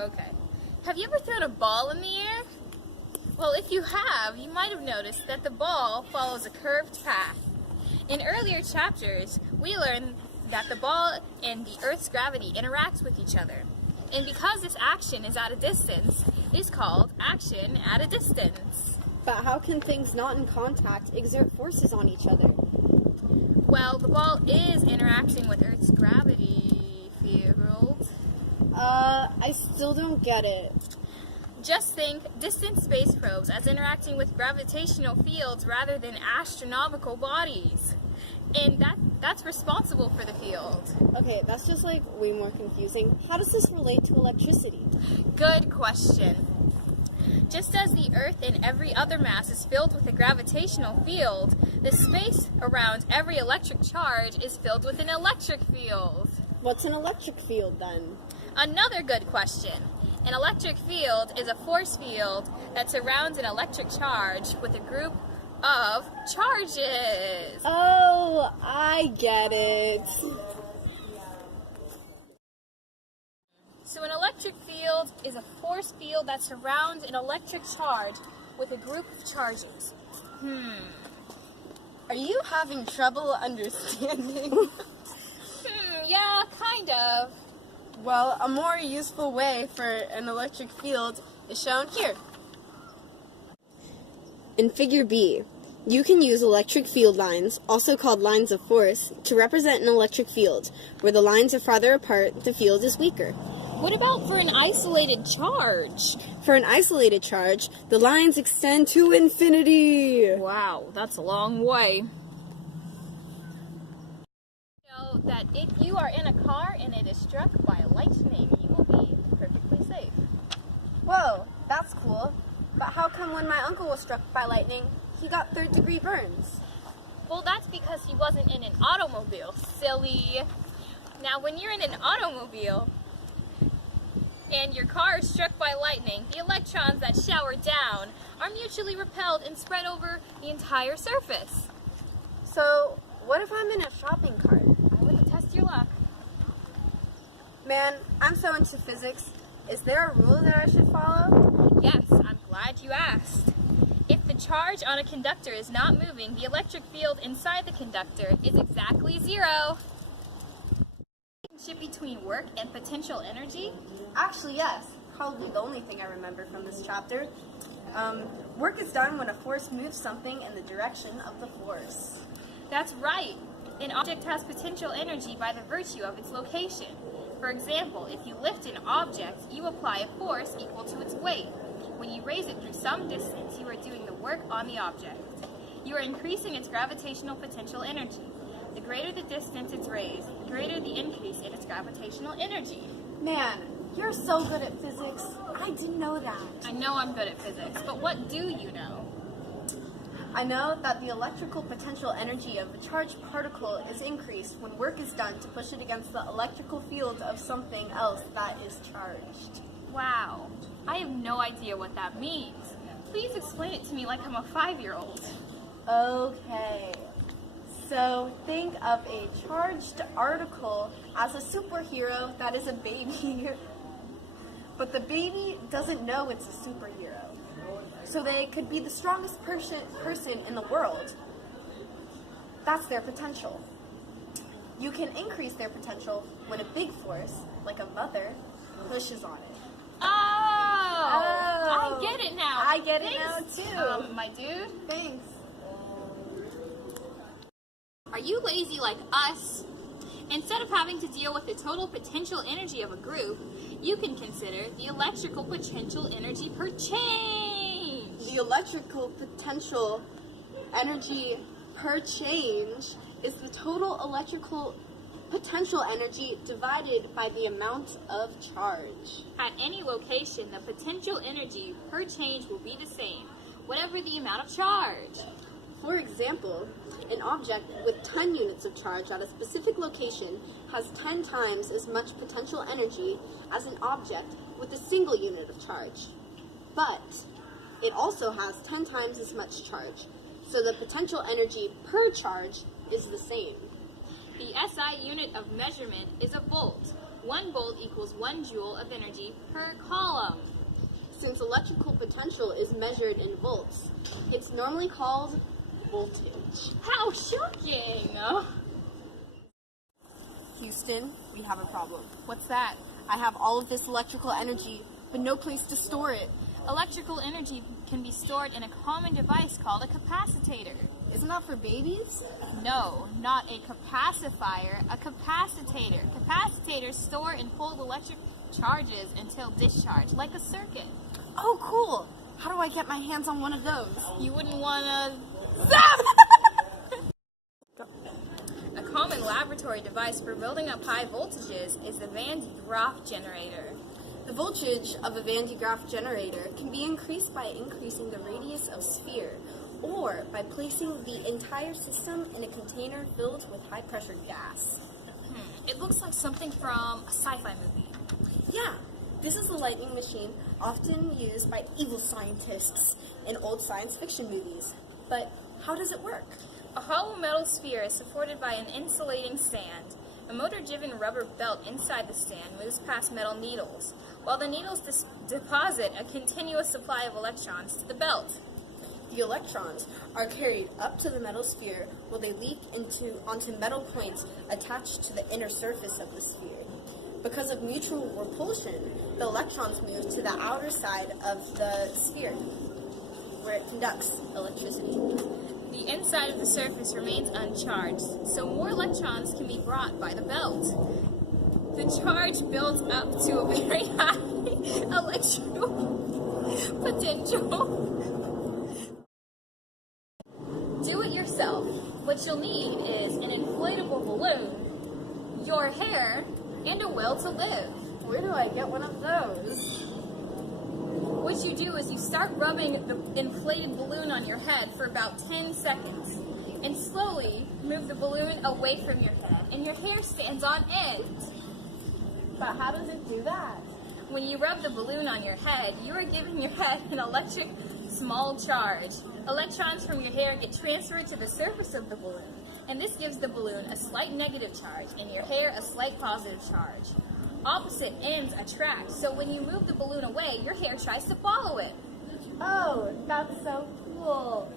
Okay. Have you ever thrown a ball in the air? Well, if you have, you might have noticed that the ball follows a curved path. In earlier chapters, we learned that the ball and the Earth's gravity interact with each other. And because this action is at a distance, it is called action at a distance. But how can things not in contact exert forces on each other? Well, the ball is interacting with Earth's gravity field. I still don't get it. Just think distant space probes as interacting with gravitational fields rather than astronomical bodies. And that's responsible for the field. Okay, that's just like way more confusing. How does this relate to electricity? Good question. Just as the Earth and every other mass is filled with a gravitational field, the space around every electric charge is filled with an electric field. What's an electric field then? Another good question. An electric field is a force field that surrounds an electric charge with a group of charges. Oh, I get it. So an electric field is a force field that surrounds an electric charge with a group of charges. Are you having trouble understanding? Yeah, kind of. Well, a more useful way for an electric field is shown here. In Figure B, you can use electric field lines, also called lines of force, to represent an electric field. Where the lines are farther apart, the field is weaker. What about for an isolated charge? For an isolated charge, the lines extend to infinity. Wow, that's a long way. Know that if you are in a car and it is struck by lightning, you will be perfectly safe. Whoa, that's cool. But how come when my uncle was struck by lightning, he got third-degree burns? Well, that's because he wasn't in an automobile, silly. Now, when you're in an automobile and your car is struck by lightning, the electrons that shower down are mutually repelled and spread over the entire surface. So, what if I'm in a shopping cart? I wouldn't test your luck. Man, I'm so into physics. Is there a rule that I should follow? Yes, I'm glad you asked. If the charge on a conductor is not moving, the electric field inside the conductor is exactly zero. Relationship between work and potential energy? Actually, yes. Probably the only thing I remember from this chapter. Work is done when a force moves something in the direction of the force. That's right. An object has potential energy by the virtue of its location. For example, if you lift an object, you apply a force equal to its weight. When you raise it through some distance, you are doing the work on the object. You are increasing its gravitational potential energy. The greater the distance it's raised, the greater the increase in its gravitational energy. Man, you're so good at physics. I didn't know that. I know I'm good at physics, but what do you know? I know that the electrical potential energy of a charged particle is increased when work is done to push it against the electrical field of something else that is charged. Wow, I have no idea what that means. Please explain it to me like I'm a 5-year-old. Okay, so think of a charged article as a superhero that is a baby. But the baby doesn't know it's a superhero. So they could be the strongest person in the world. That's their potential. You can increase their potential when a big force, like a mother, pushes on it. Oh, I get it now. I get it Thanks, now too. my dude. Thanks. Are you lazy like us? Instead of having to deal with the total potential energy of a group, you can consider the electrical potential energy per change. The electrical potential energy per change is the total electrical potential energy divided by the amount of charge. At any location, the potential energy per change will be the same, whatever the amount of charge. For example, an object with 10 units of charge at a specific location has 10 times as much potential energy as an object with a single unit of charge. But it also has 10 times as much charge, so the potential energy per charge is the same. The SI unit of measurement is a volt. 1 volt equals 1 joule of energy per column. Since electrical potential is measured in volts, it's normally called voltage. How shocking! Houston, we have a problem. What's that? I have all of this electrical energy, but no place to store it. Electrical energy can be stored in a common device called a capacitor. Isn't that for babies? No, not a capacifier, a capacitator. Capacitors store and hold electric charges until discharged, like a circuit. Oh, cool. How do I get my hands on one of those? You wouldn't want to... A common laboratory device for building up high voltages is the Van de Graaff generator. The voltage of a Van de Graaff generator can be increased by increasing the radius of sphere, or by placing the entire system in a container filled with high-pressure gas. It looks like something from a sci-fi movie. Yeah, this is a lightning machine often used by evil scientists in old science fiction movies. But how does it work? A hollow metal sphere is supported by an insulating stand. A motor-driven rubber belt inside the stand moves past metal needles, while the needles deposit a continuous supply of electrons to the belt. The electrons are carried up to the metal sphere where they leak onto metal points attached to the inner surface of the sphere. Because of mutual repulsion, the electrons move to the outer side of the sphere, where it conducts electricity. The inside of the surface remains uncharged, so more electrons can be brought by the belt. The charge builds up to a very high electrical potential. Do it yourself. What you'll need is an inflatable balloon, your hair, and a will to live. Where do I get one of those? What you do is you start rubbing the inflated balloon on your head for about 10 seconds, and slowly move the balloon away from your head, and your hair stands on end. But how does it do that? When you rub the balloon on your head, you are giving your head an electric small charge. Electrons from your hair get transferred to the surface of the balloon, and this gives the balloon a slight negative charge, and your hair a slight positive charge. Opposite ends attract, so when you move the balloon away, your hair tries to follow it. Oh, that's so cool.